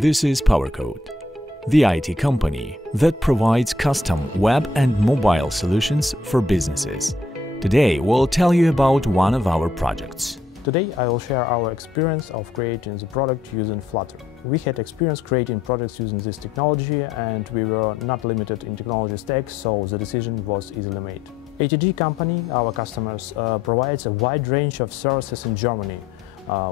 This is Powercode, the IT company that provides custom web and mobile solutions for businesses. Today, we'll tell you about one of our projects. Today, I will share our experience of creating the product using Flutter. We had experience creating products using this technology, and we were not limited in technology stack, so the decision was easily made. ATG company, our customers, provides a wide range of services in Germany.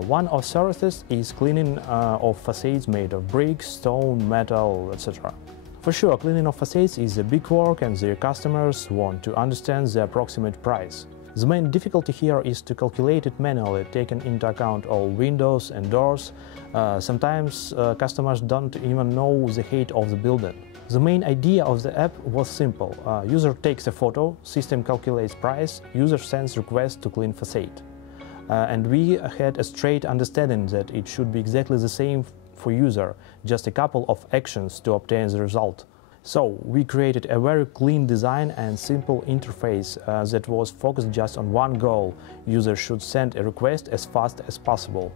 One of services is cleaning of facades made of bricks, stone, metal, etc. For sure, cleaning of facades is a big work and their customers want to understand the approximate price. The main difficulty here is to calculate it manually, taking into account all windows and doors. Sometimes customers don't even know the height of the building. The main idea of the app was simple. User takes a photo, system calculates price, user sends request to clean facade. And we had a straight understanding that it should be exactly the same for user, just a couple of actions to obtain the result. So we created a very clean design and simple interface that was focused just on one goal: user should send a request as fast as possible.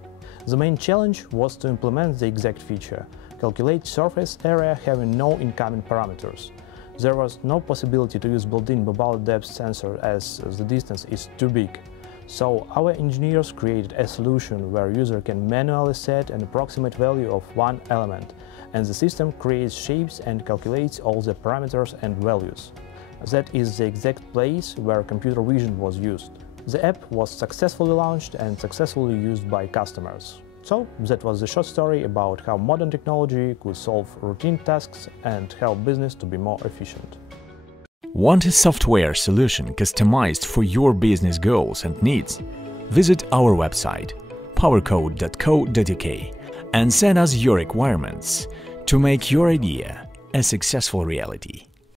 The main challenge was to implement the exact feature: calculate surface area having no incoming parameters. There was no possibility to use built-in mobile depth sensor as the distance is too big. So our engineers created a solution where user can manually set an approximate value of one element, and the system creates shapes and calculates all the parameters and values. That is the exact place where computer vision was used. The app was successfully launched and successfully used by customers. So that was the short story about how modern technology could solve routine tasks and help business to be more efficient. Want a software solution customized for your business goals and needs? Visit our website powercode.co.uk and send us your requirements to make your idea a successful reality.